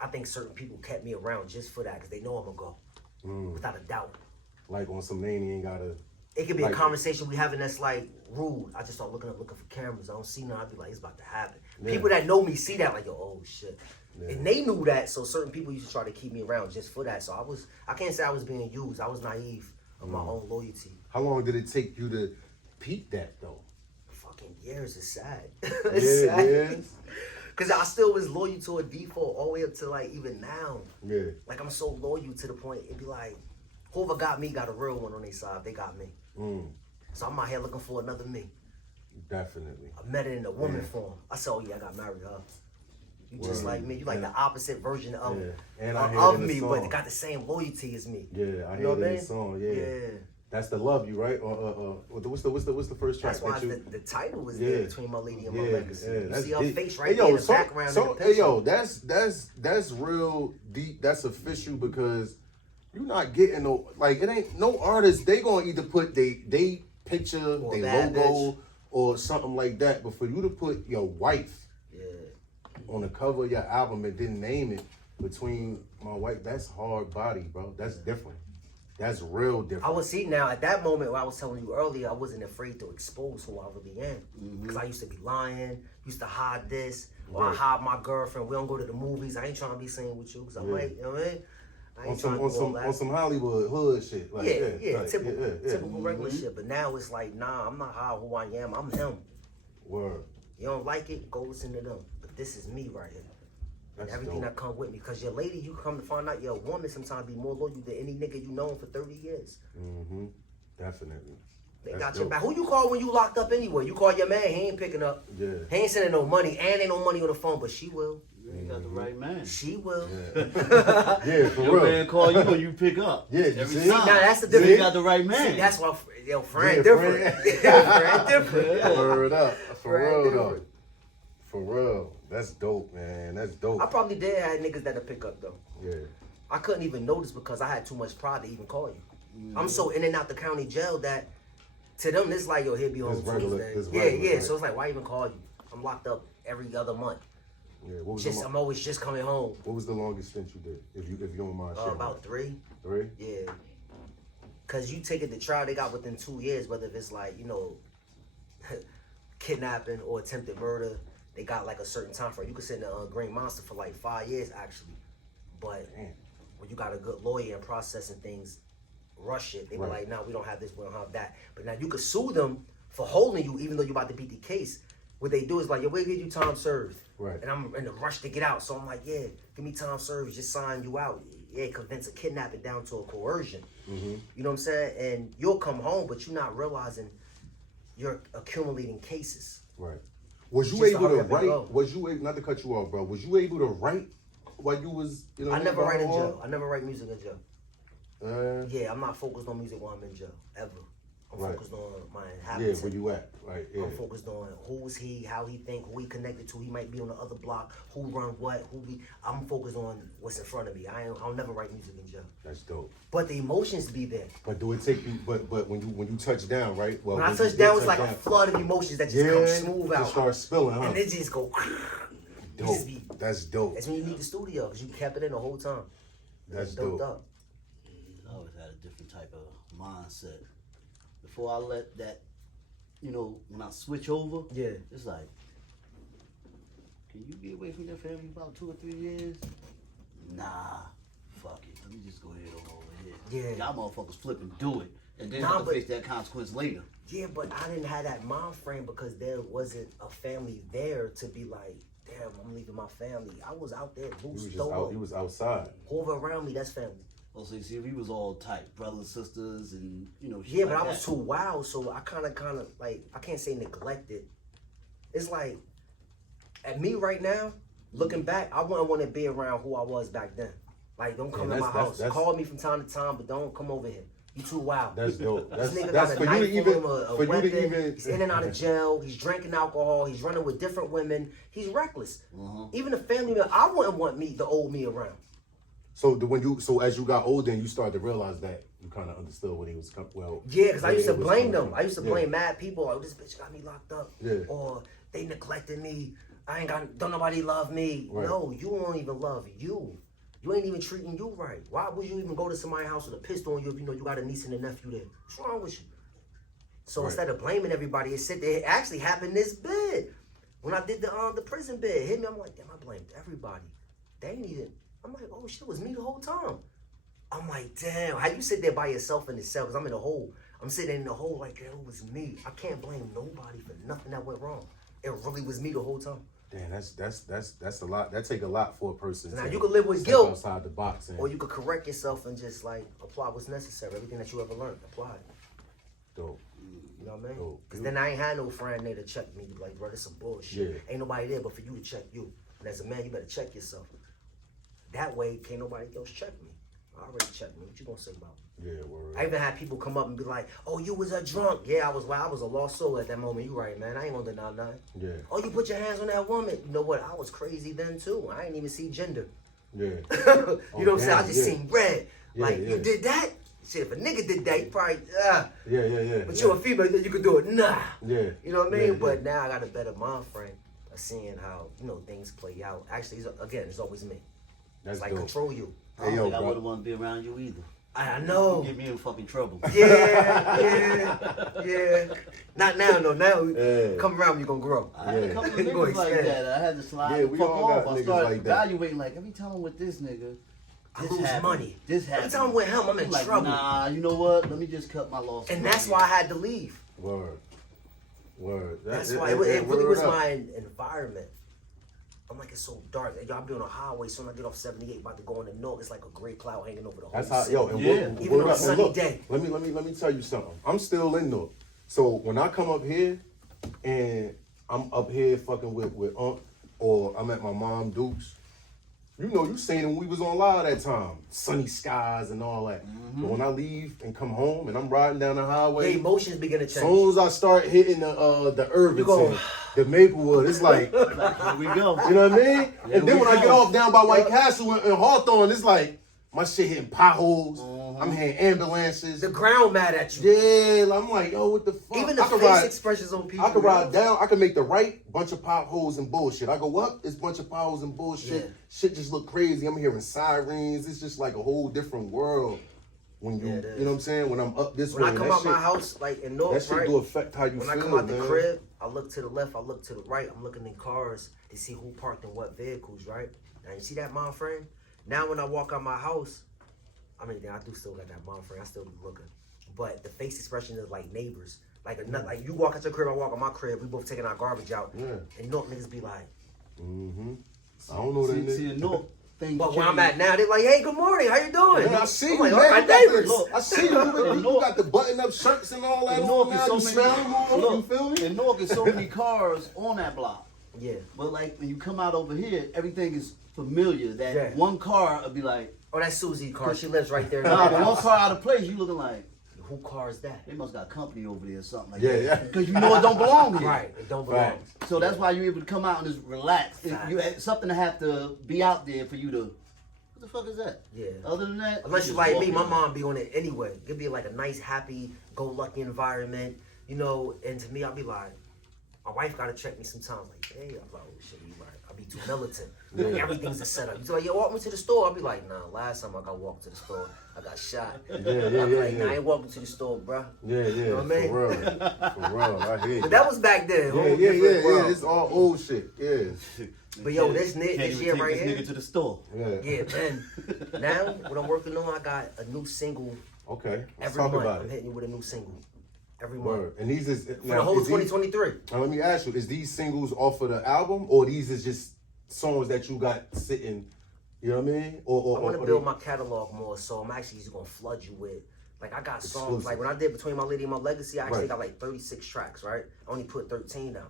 I think certain people kept me around just for that because they know I'm gonna go. Without a doubt. Like on some name, you ain't gotta. It could be like, a conversation we having that's like rude. I just start looking for cameras. I don't see none. I'd be like, it's about to happen. Yeah. People that know me see that like, yo, oh shit. Yeah. And they knew that, so certain people used to try to keep me around just for that. So I can't say I was being used. I was naive of my own loyalty. How long did it take you to peep that though? Fucking years is sad. Yeah, yeah. Cause I still was loyal to a default all the way up to like even now. Yeah. Like I'm so loyal to the point it'd be like, whoever got me got a real one on their side. They got me. So I'm out here looking for another me. Definitely. I met it in a woman form. I said, oh yeah, I got married her. You just like me. You like the opposite version of And I hear it in the me, song. but they got the same loyalty as me. Yeah, I You hear know it what I in mean? the song. Yeah. Yeah. That's the love you, right? What's the first track? That's why that you, the title was there between my lady and my legacy. Yeah, you that's see her deep. face right Hey, there yo, in the background. So, in the hey, yo, picture. that's real deep. That's official because you're not getting no, like, it ain't no artist. They gonna either put they picture, Or they bad logo, or something like that. But for you to put your wife Yeah. on the cover of your album and didn't name it between my wife, that's hard body, bro. That's different. That's real different. I was see now at that moment where I was telling you earlier, I wasn't afraid to expose who I really am. Because I used to be lying, used to hide this, or I hide my girlfriend. We don't go to the movies. I ain't trying to be seen with you because I might, you know what I mean? I ain't trying to do all that. On some Hollywood hood shit. Like, typical regular shit. But now it's like, nah, I'm not hiding who I am. I'm him. Word. You don't like it, go listen to them. But this is me right here. And everything that come with me. Because your lady, you come to find out your woman sometimes be more loyal than any nigga you known for 30 years. Mm-hmm. Definitely. They got your back. Who you call when you locked up anyway? You call your man, he ain't picking up. Yeah. He ain't sending no money, and ain't no money on the phone, but she will. You ain't got the right man. She will. Yeah, for Your real. man call you when you pick up. Yeah, Every see? time. Now that's the You difference. ain't got the right man. See, that's why, friend Yeah, different. Friend different. Word up. For Friend real, though. different. For real. That's dope, man. That's dope. I probably did have niggas that'll pick up though. Yeah. I couldn't even notice because I had too much pride to even call you. I'm so in and out the county jail that to them it's like, yo, he'll be home It's regular, Tuesday. it's Yeah, regular, right? So it's like, why even call you? I'm locked up every other month. Yeah. What was I'm always just coming home. What was the longest stint you did? If you don't mind sharing. About 3. 3? Yeah. Cause you take it to trial, they got within 2 years, whether if it's like, kidnapping or attempted murder, they got like a certain time frame. You could sit in a Green Monster for like 5 years actually. But when you got a good lawyer and processing things, rush it. They be like, nah, we don't have this, we don't have that. But now you could sue them for holding you even though you're about to beat the case. What they do is like, yo, we'll give you time served. Right. And I'm in a rush to get out. So I'm like, yeah, give me time served, just sign you out. Yeah, convince a kidnapping down to a coercion. Mm-hmm. You know what I'm saying? And you'll come home, but you're not realizing you're accumulating cases. Right. Was you Just able to hurry up and write? go. Was you able, not to cut you off, bro? Was you able to write while you was, I never write in jail. I never write music in jail. Yeah, I'm not focused on music while I'm in jail, ever. I'm Right. focused on my yeah, inhabitants. where you at? Right, yeah. I'm focused on who is he, how he think, who he connected to. He might be on the other block. Who run what? I'm focused on what's in front of me. I'll never write music in jail. That's dope. But the emotions be there. But do it take you? But when you touch down, right? Well, When I you touch did down, it's like a flood of emotions that just come smooth just out. start spilling, huh? And it just go. Dope. Just be, That's dope. that's when you need the studio because you kept it in the whole time. That's It's doped dope. up. I always had a different type of mindset. Before I let that, when I switch over, Yeah. it's like, can you be away from your family about 2 or 3 years? Nah, fuck it. Let me just go ahead over here. Yeah. Y'all motherfuckers flip and do it, and then Nah, have to but- face that consequence later. Yeah, but I didn't have that mind frame because there wasn't a family there to be like, damn, I'm leaving my family. I was out there loose, He was outside. whoever around me, that's family. Well, so you see, we was all tight, brothers, sisters, and shit Yeah, like but I that. was too wild, so I kind of like, I can't say neglected. It's like, at me right now, looking back, I wouldn't want to be around who I was back then. Like, don't come to my house. Call me from time to time, but don't come over here. You too wild. That's dope. This nigga That's got a for knife you to on even him, a for you weapon. to even. He's in and out of jail. He's drinking alcohol. He's running with different women. He's reckless. Even the family member, I wouldn't want the old me around. So as you got older and you started to realize that, you kind of understood when he was well. Yeah, because I used to it was blame coming them. from. I used to blame mad people. Oh, this bitch got me locked up. Yeah. Or they neglected me. Don't nobody love me. Right. No, you won't even love you. You ain't even treating you right. Why would you even go to somebody's house with a pistol on you if you know you got a niece and a nephew there? What's wrong with you? So instead of blaming everybody, it actually happened this bid. When I did the prison bid, it hit me, I'm like, damn, I blamed everybody. They ain't even, I'm like, oh shit, it was me the whole time. I'm like, damn, how you sit there by yourself in the cell? Because I'm in the hole. I'm sitting in the hole like, it was me. I can't blame nobody for nothing that went wrong. It really was me the whole time. Damn, that's a lot. That take a lot for a person. Now to you can live with step guilt, outside the box, or you could correct yourself and just like apply what's necessary. Everything that you ever learned, apply it. dope. You know what I mean? Dope. Because then I ain't had no friend there to check me. Like, bro, this some bullshit. Yeah. Ain't nobody there but for you to check you. And as a man, you better check yourself. That way, can't nobody else check me. I already checked me. What you gonna say about me? Yeah, word. I even had people come up and be like, "Oh, you was a drunk." Yeah, I was a lost soul at that moment. You right, man. I ain't gonna deny nothing. Yeah. Oh, you put your hands on that woman. You know what? I was crazy then too. I ain't even see gender. Yeah. You know what I'm saying? I just yeah. seen red. Yeah, Like, yeah. you did that? Shit, if a nigga did that, he probably, Yeah. But you a female, you could do it. Nah. Yeah. You know what I mean? Yeah, But now I got a better mind frame of seeing how, things play out. Actually, it's always me. That's It's like dope. control you. I don't think I bro. wouldn't want to be around you either. I know. You get me in fucking trouble. Yeah. Not now, no. Now, come around, you're gonna grow. I had a couple of niggas like that. I had to slide the we fuck all got off. I niggas started like that. evaluating, like, every time I'm with this nigga, I lose money. This Every happens. time I'm with him, I'm in like, trouble. nah, you know what? Let me just cut my losses. And that's why I had to leave. Word. That's why it really was my environment. I'm like, it's so dark. Yo, I'm doing a highway. Soon I get off 78, about to go on the north. It's like a gray cloud hanging over the whole That's how, city. yo, and Even on a sunny look, day. Let me tell you something. I'm still in North. So when I come up here and I'm up here fucking with Unc, or I'm at my mom Duke's, you know, you seen it when we was on live that time. Sunny skies and all that. But when I leave and come home and I'm riding down the highway, The emotions begin to as change. soon as I start hitting the Irvington, the Maplewood, it's like, Here we go. you know what I mean? Yeah, And then we when I get go. off down by White Castle and Hawthorne, it's like, my shit hitting potholes. I'm hitting ambulances. The ground mad at you. Yeah, I'm like, yo, what the fuck? Even the I could face expressions on people. I could ride down. I could make the right, bunch of potholes and bullshit. I go up, it's bunch of potholes and bullshit. Yeah. Shit just look crazy. I'm hearing sirens. It's just like a whole different world when you, Yeah, it is. you know what I'm saying? When I'm up this When way. I come that out my shit, house, like in that North, shit right? do affect how you When feel, I come out the man. crib, I look to the left, I look to the right. I'm looking in cars to see who parked in what vehicles, right? Now you see that mind frame? Now when I walk out my house, I mean, I do still got that mind frame. I still be looking, but the face expression is like neighbors. Like like you walk out your crib, I walk out my crib. We both taking our garbage out, and North niggas be like. I don't know that See, nigga. no thing. But where I'm at now, they're like, "Hey, good morning. How you doing?" And I see I'm you, like, man. "All right, You got the- neighbors." look, I see you. You got the button-up shirts and all that In on Newark, now. there's You so smelling more. many. You feel me? In Newark, there's so many cars on that block. Yeah. But like when you come out over here, everything is familiar. That Yeah. one car would be like, Oh, that's Susie car. She lives right there. nah, but one car out of place, you looking like Who car is that? they must got company over there or something like Yeah, that. yeah. Because you know it don't belong here. Right. It don't belong. Right. So that's why you're able to come out and just relax. Facts. You had something to have to be out there for you to. What the fuck is that? Yeah. Other than that, Unless you just like walk me, my in. mom be on it anyway. It'd be like a nice, happy-go-lucky environment, you know. And to me, I'll be like, my wife gotta check me sometimes. Like, hey, I'm like, oh shit, you right. I'll be too militant. Like, everything's a setup. You like, yo, walk me to the store. I'll be like, nah. Last time I got walked to the store, I got shot. Yeah, I'll be like, nah, I ain't walking to the store, bruh. Yeah, You know what I mean? for real. I hear you. But that was back then. Whole Yeah. different world. It's all old shit. Yeah. But yo, this Can't year even right take this here. nigga to the store. Yeah, man. Now, what I'm working on, I got a new single Okay. Let's every talk month. about I'm it. hitting you with a new single every month. Word. And these is For the whole 2023. Now let me ask you: is these singles off of the album, or these is just songs that you got sitting? You know what I mean? Or I want to or build they- my catalog more, so I'm actually just gonna flood you with. Like I got songs. Exclusive. Like when I did Between My Lady and My Legacy, I actually Right. got like 36 tracks. Right? I only put 13 down.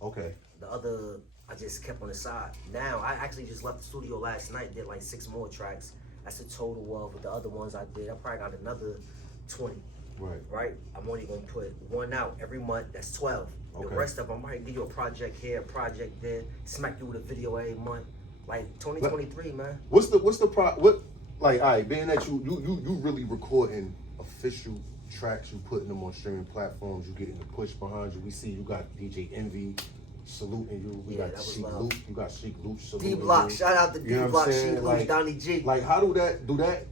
Okay. The other I just kept on the side. Now I actually just left the studio last night. Did like 6 more tracks. That's a total of with the other ones I did. I probably got another 20. Right. Right? I'm only gonna put one out every month. That's 12. Okay. The rest of them, I might give you a project here, a project there, smack you with a video every month. Like 2023, man. What like all right, being that you really recording official tracks, you putting them on streaming platforms, you getting the push behind you. We see you got DJ Envy saluting you. We Yeah, got that was Sheik love. Luke. You got Sheik Luke saluting D Block, you. shout out to You D know what Block, I'm Sheik saying? Luke, Like- Donnie G. Like how do that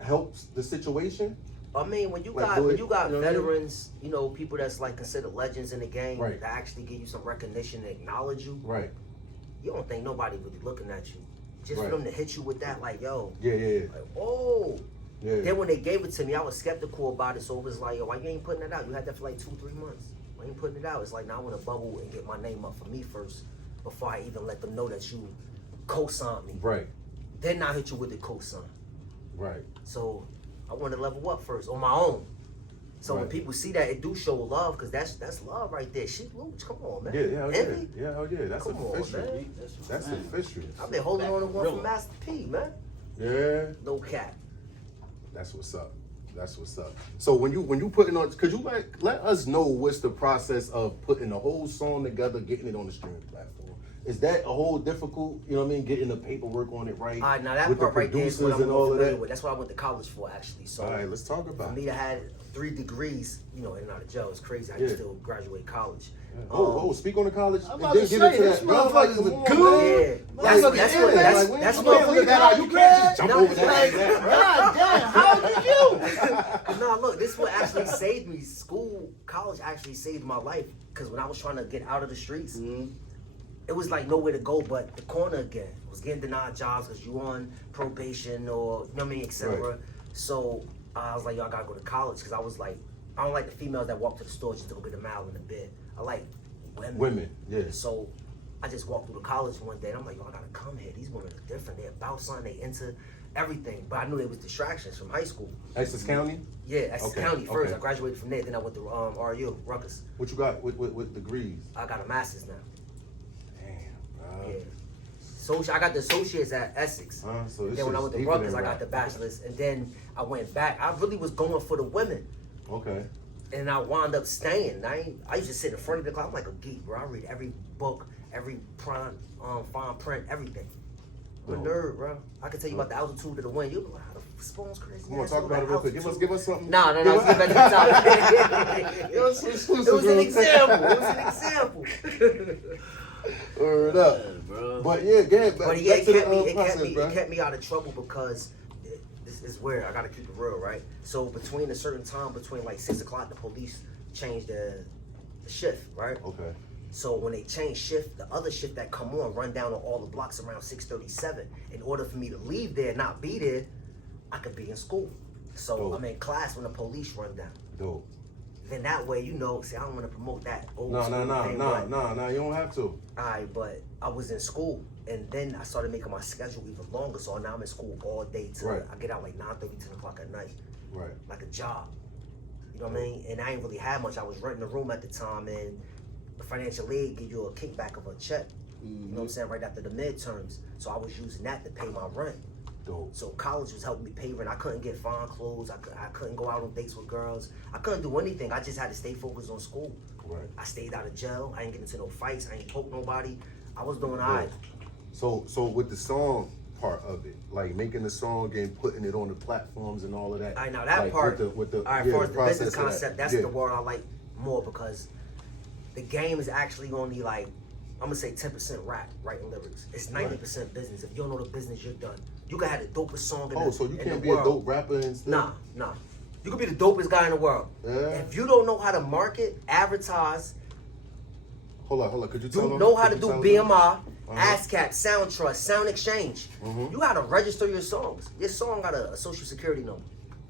helps the situation? I mean, when you Like, got do when it, you got you know what I mean? veterans, you know, people that's like considered legends in the game Right. that actually give you some recognition and acknowledge you. Right. You don't think nobody really looking at you. Just Right. for them to hit you with that, like, yo, Yeah. like, oh. Yeah. Then when they gave it to me, I was skeptical about it. So it was like, yo, why you ain't putting it out? You had that for like 2-3 months. Why you ain't putting it out? It's like, now I want to bubble and get my name up for me first before I even let them know that you co-signed me. Right. Then I hit you with the co-sign. Right. So I want to level up first on my own. So when Right. people see that, it do show love because that's love right there. Sheik Luch, come on, man. Yeah. Envy? Yeah. That's Come on, official. man. That's official. I've been holding on to one Real. from Master P, man. Yeah. No cap. That's what's up. So when you putting on, could you let us know what's the process of putting a whole song together, getting it on the streaming platform? Is that a whole difficult? You know what I mean? Getting the paperwork on it right. All right, now that with part the right there is producers what I'm and all of familiar that. with. That's what I went to college for, actually. So All right, let's talk about for it. me to have 3 degrees, you know, in and out of jail. It's crazy. I can still graduate college. Speak on the college. I'm And about then to get say, into this that, bro. motherfucker's Like, a come on, goon. man. That's what You can't just jump over that like that, bro. God damn, how did you? No, look, this is what actually saved me. College actually saved my life. Because when I was trying to get out of the streets, it was like nowhere to go but the corner again. I was getting denied jobs because you on probation or, you know what I mean, etc. Right. So I was like, yo, I gotta go to college because I was like, I don't like the females that walk to the store just to go get a mile in the bed. I like women. Yeah. So I just walked through the college one day and I'm like, yo, I gotta come here. These women are different. They're about something. They into everything. But I knew they was distractions from high school. Essex County? Yeah, Essex County first. Okay. I graduated from there. Then I went to RU, Rutgers. What you got with degrees? I got a master's now. Damn, bro. Yeah. So I got the associates at Essex. So Then when I went to Rutgers, I got the bachelor's. And then I went back. I really was going for the women. Okay. And I wound up staying. I used to sit in front of the class. I'm like a geek, bro. I read every book, every fine print, everything. I'm a nerd, bro. I can tell you about the altitude of the wind. You'll be like, how the spoon's crazy. Come on, talk about it real quick. Give us something. No, let's get back to the topic. Give us some exclusive. It was an example. Word up, bro. But yeah, it kept me out of trouble because this is where I gotta keep it real, right? So between a certain time, between like 6 o'clock, the police changed the shift, right? Okay. So when they change shift, the other shift that come on run down on all the blocks around 637. In order for me to leave there, not be there, I could be in school. So I'm in class when the police run down. Dope. Then that way, you know, see, I don't want to promote that old No, school thing, but- you don't have to. Alright, but I was in school, and then I started making my schedule even longer. So now I'm in school all day till I get out like 9:30, 10 o'clock at night. Right. Like a job. You know what I mean? And I ain't really had much. I was renting a room at the time, and the financial aid give you a kickback of a check. You know what I'm saying? Right after the midterms. So I was using that to pay my rent. Dope. So college was helping me pay rent. I couldn't get fine clothes. I couldn't go out on dates with girls. I couldn't do anything. I just had to stay focused on school. Right. I stayed out of jail. I ain't get into no fights. I ain't poke nobody. I was doing all right. So with the song part of it, like making the song and putting it on the platforms and all of that. All right, now that like part, with the all right, for the business process of concept, that's the word I like more because the game is actually only like, I'm gonna say 10% rap, writing lyrics. It's 90% business. If you don't know the business, you're done. You can have the dopest song in the so you in can't the be world. a dope rapper and stuff? Nah. You could be the dopest guy in the world. Yeah. If you don't know how to market, advertise, Hold on. Could you tell them? know how to do BMI, Uh-huh. ASCAP, Sound Trust, Sound Exchange. You gotta register your songs. Your song got a social security number.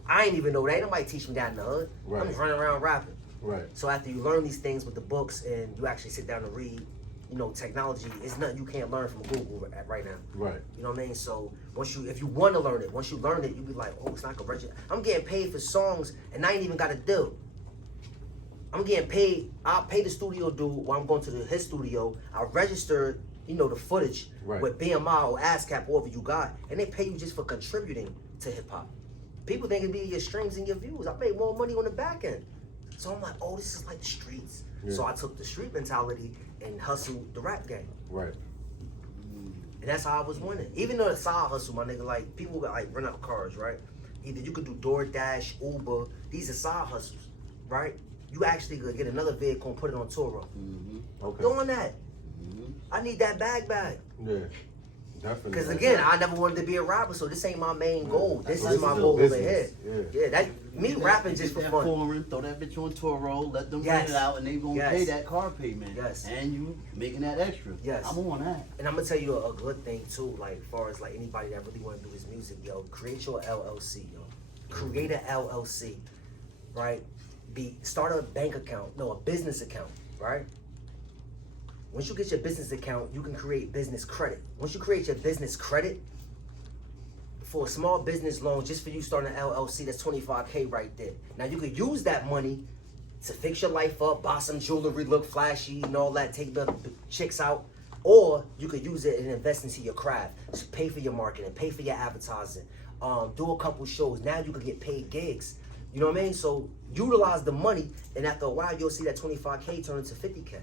I ain't even know that. Ain't nobody teach me that in the hood. Right. I'm just running around rapping. Right. So after you learn these things with the books and you actually sit down and read, you know, technology, it's nothing you can't learn from Google right now. Right. You know what I mean? So if you want to learn it, once you learn it, you be like, oh, it's not gonna register. I'm getting paid for songs and I ain't even got a deal. I'm getting paid. I'll pay the studio dude while I'm going to his studio. I'll register, you know, the footage with BMI or ASCAP, whatever you got, and they pay you just for contributing to hip hop. People think it'd be your streams and your views. I made more money on the back end. So I'm like, oh, this is like the streets. Yeah. So I took the street mentality and hustled the rap game. Right. And that's how I was winning. Even though the side hustle, my nigga, like people got like rent out cars, right? Either you could do DoorDash, Uber. These are side hustles, right? You actually could get another vehicle and put it on Turo. Okay. Doing that. I need that bag. Yeah. Definitely. Because again, I never wanted to be a rapper, so this ain't my main goal. This is my goal over here. Yeah, that me rapping just for fun. Foreign, throw that bitch on Turo, let them rent it out, and they gonna pay that car payment. Yes. And you making that extra. Yes. I'm on that. And I'm gonna tell you a good thing too, like as far as like anybody that really wanna do this music, yo, create your LLC, yo. Create a LLC, right? Start a bank account, a business account, right? Once you get your business account, you can create business credit. Once you create your business credit, for a small business loan, just for you starting an LLC, that's $25K right there. Now you could use that money to fix your life up, buy some jewelry, look flashy and all that, take the chicks out. Or you could use it and invest into your craft. So pay for your marketing, pay for your advertising, do a couple shows. Now you could get paid gigs. You know what I mean? So utilize the money, and after a while, you'll see that 25K turn into 50K.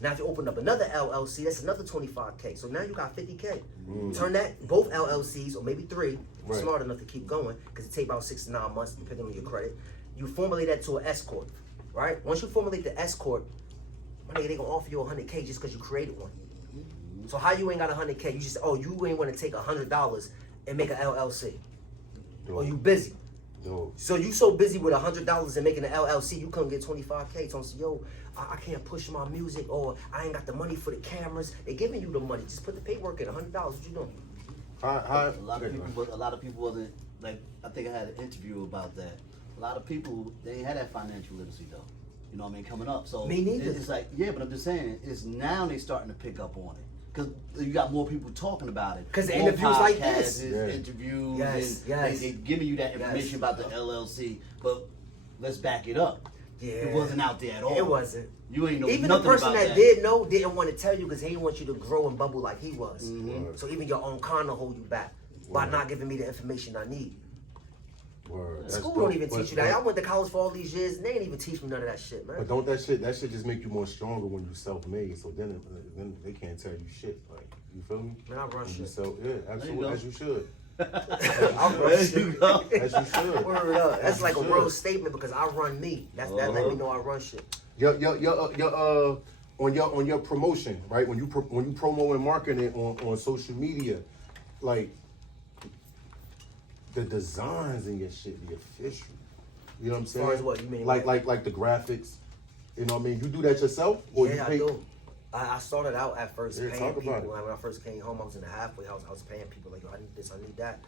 Now, if you open up another LLC, that's another 25K. So now you got 50K. Turn that, both LLCs, or maybe 3, smart enough to keep going, because it takes about 6 to 9 months, depending on your credit. you formulate that to an S corp, right? Once you formulate the S corp, my nigga, they gonna offer you $100K just because you created one. So how you ain't got $100K? You just you ain't want to take $100 and make an LLC, or you busy. So you so busy with $100 and making an LLC, you couldn't get 25K. So yo, I can't push my music, or I ain't got the money for the cameras. They giving you the money. Just put the paperwork in. $100. What you doing? A lot of people wasn't like. I think I had an interview about that. A lot of people, they ain't had that financial literacy though. You know what I mean? Coming up, so me neither. It's like, yeah, but I'm just saying, it's now they starting to pick up on it. Because you got more people talking about it. Because the interviews like this. Interviews. Yes, and yes. They giving you that information about the LLC. But let's back it up. Yeah. It wasn't out there at all. It wasn't. You ain't know even nothing the person about that did know didn't want to tell you because he didn't want you to grow and bubble like he was. Mm-hmm. So even your own kind of hold you back by not giving me the information I need. Word. School don't even teach you that. I went to college for all these years and they didn't even teach me none of that shit, man. But don't that shit just make you more stronger when you self-made? So then they can't tell you shit. Like, you feel me? Man, I run shit. Yeah, absolutely, as you should. I run shit. As you should. Word up. That's like a real statement because I run me. That let me know I run shit. On your promotion, right? When you promo and marketing it on social media, like the designs in your shit be official. You know what I'm saying? As far as what you mean? Like the graphics. You know what I mean? You do that yourself? Or Yeah, I do. I started out at first paying people. When I first came home, I was in the halfway house. I was paying people like, yo, I need this, I need that.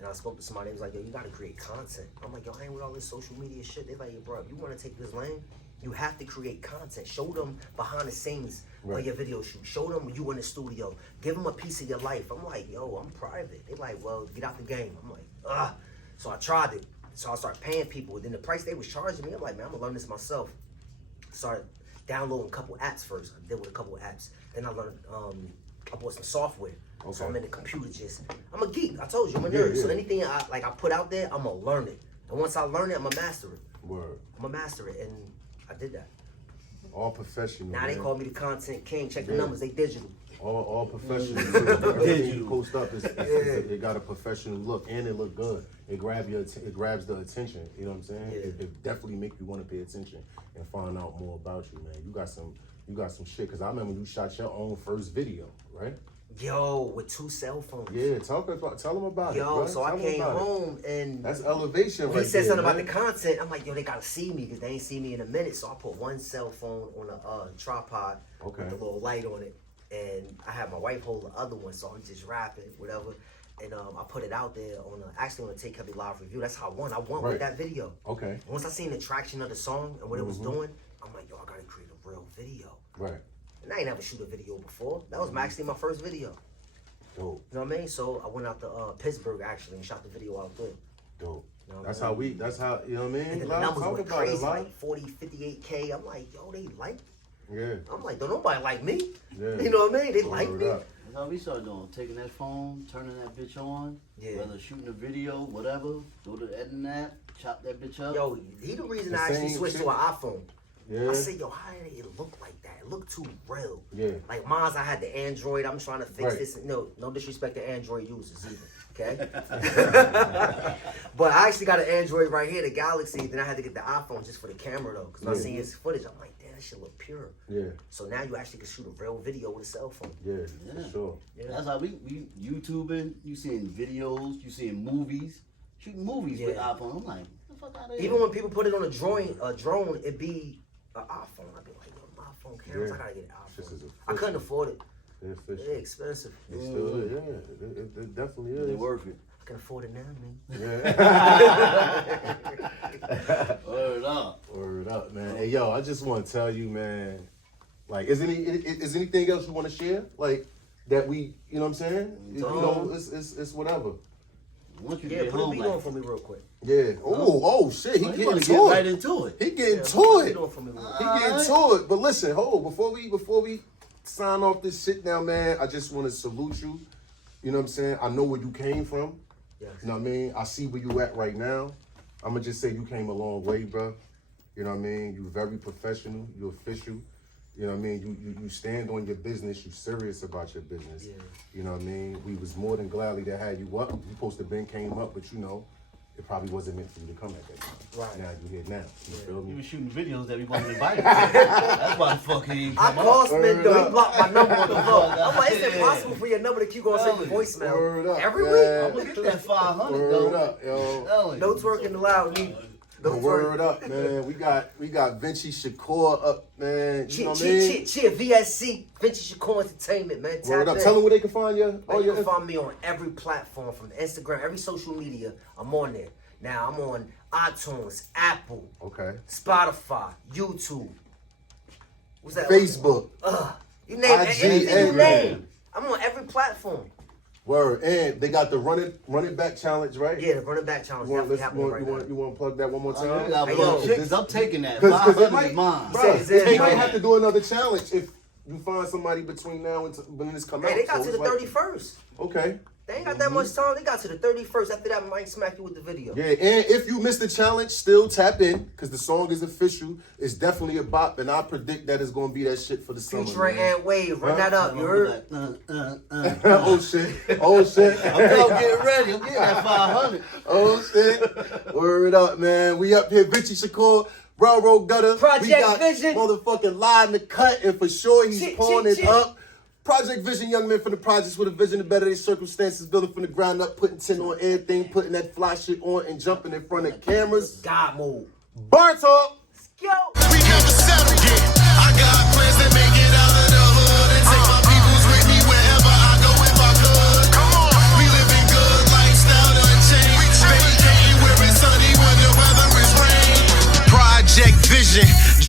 And I spoke to somebody. They was like, yo, you got to create content. I'm like, yo, I ain't with all this social media shit. They're like, yo, bro, if you want to take this lane, you have to create content. Show them behind the scenes of your video shoot. Show them you in the studio. Give them a piece of your life. I'm like, yo, I'm private. They're like, well, get out the game. I'm like, ugh. So I tried it. So I started paying people. And then the price they was charging me, I'm like, man, I'm going to learn this myself. Started downloading a couple apps first. I did with a couple apps. Then I learned, I bought some software. Okay. So I'm in the computer I'm a geek. I told you, I'm a nerd. So anything I put out there, I'm going to learn it. And once I learn it, I'm going to master it. Word. I'm going to master it. And I did that. All professional. Now man. They call me the content king. Check the numbers, they digital. All professional. Everything you post up it got a professional look and it look good. It grabs the attention. You know what I'm saying? Yeah. It definitely make you want to pay attention and find out more about you, man. You got some shit. Cause I remember you shot your own first video, right? Yo, with 2 cell phones. Yeah, tell them about it. Yo, so I came home and that's elevation, right? He said something about the content. I'm like, yo, they gotta see me because they ain't seen me in a minute. So I put one cell phone on a tripod with a little light on it, and I had my wife hold the other one. So I'm just rapping, whatever. And I put it out there on a Take Heavy live review. That's how I won. I won with that video. Okay. Once I seen the traction of the song and what it was doing, I'm like, yo, I gotta create a real video. Right. And I ain't never shoot a video before. That was actually my first video. Dope. You know what I mean? So I went out to Pittsburgh actually and shot the video out there. Dope. You know that's how you know what I mean? And then the numbers went crazy, like 40, 58K. I'm like, yo, they like me. Yeah. I'm like, don't nobody like me. Yeah. You know what I mean? They like me. That's how we started doing. Taking that phone, turning that bitch on, whether shooting a video, whatever, go to the editing app, chop that bitch up. Yo, he the reason I actually switched to an iPhone. Yeah. I said, yo, how did it look like that? It looked too real. Yeah. Like mine's, I had the Android. I'm trying to fix this. No disrespect to Android users either. Okay. But I actually got an Android right here, the Galaxy. Then I had to get the iPhone just for the camera though, because I seen his footage. I'm like, damn, that shit look pure. Yeah. So now you actually can shoot a real video with a cell phone. Yeah, for sure. Yeah. That's how we YouTubing. You seeing videos. You seeing movies. Shooting movies with iPhone. I'm like, what the fuck out of here? Even when people put it on a drone, it be an iPhone. I'd be like, yo, my iPhone cameras, I gotta get an iPhone. I couldn't afford it. They're expensive. It still is, it definitely is. They're worth it. I can afford it now, man. Yeah. Word up, man. Hey, yo, I just want to tell you, man. Like, is anything else you want to share? Like that we, you know what I'm saying? You know, it's whatever. Once you put a beat on for me real quick. Yeah. Oh shit. He getting to it. Right into it. He getting to it. He getting to it. But listen, before we sign off this shit now, man, I just want to salute you. You know what I'm saying? I know where you came from. Yes. You know what I mean? I see where you at right now. I'm going to just say you came a long way, bro. You know what I mean? You very professional. You official. You know what I mean? You stand on your business. You serious about your business. Yeah. You know what I mean? We was more than gladly to have you up. You supposed to came up, but you know, it probably wasn't meant for you to come at that time. Right. Now you here now. You feel You me? were shooting videos that we wasn't invited to. That's why the fuck he ain't I come up. called Smith Word though. up. He blocked my number on the phone. I'm like, it's Yeah. impossible for your number to keep going straight to Word voicemail. up, Every man. week. I'm gonna get that 500 Word though. up, yo. Telling you. No twerking allowed. No Word twerking. up, man. We got Vinci Shakur up, man. You know what I Cheer, mean? cheer, VSC, Vintage Shakur Entertainment, man. Word Tap up. in. Tell them where they can find you. Man, you can find me on every platform, from Instagram, every social media. I'm on there. Now I'm on iTunes, Apple, Okay. Spotify, YouTube. What's that? Facebook. You name it. IG, Anything you everything. name. I'm on every platform. Word. And they got the running back challenge, right? Yeah, the running back challenge You want, definitely happening right now. you want to plug that one more Oh, time? you got Hey, one yo. chick, 'cause I'm taking that. Because 500 it might, is mine. bruh, He said they it's might mine. have to do another challenge if you find somebody between now and when this come out. Hey, they got So to it's the like- 31st. Okay. They ain't got that much time. They got to the 31st. After that, I might smack you with the video. Yeah, and if you missed the challenge, still tap in because the song is official. It's definitely a bop, and I predict that it's gonna be that shit for the summer. Featuring man. Ant Wave. Run Huh? that up, you heard? Oh shit! Oh shit! I'm getting ready. I'm getting that 500. Oh shit! Word up, man. We up here, Vinci Shakur, Railroad Gutter. Project we got Vision. motherfucking live in the cut, and for sure he's Shit, pulling shit, it shit. up. Project Vision, young men from the projects with a vision to better their circumstances, building from the ground up, putting 10 on everything, putting that fly shit on, and jumping in front of cameras. God mode. BarTawk. Yo. We never settle.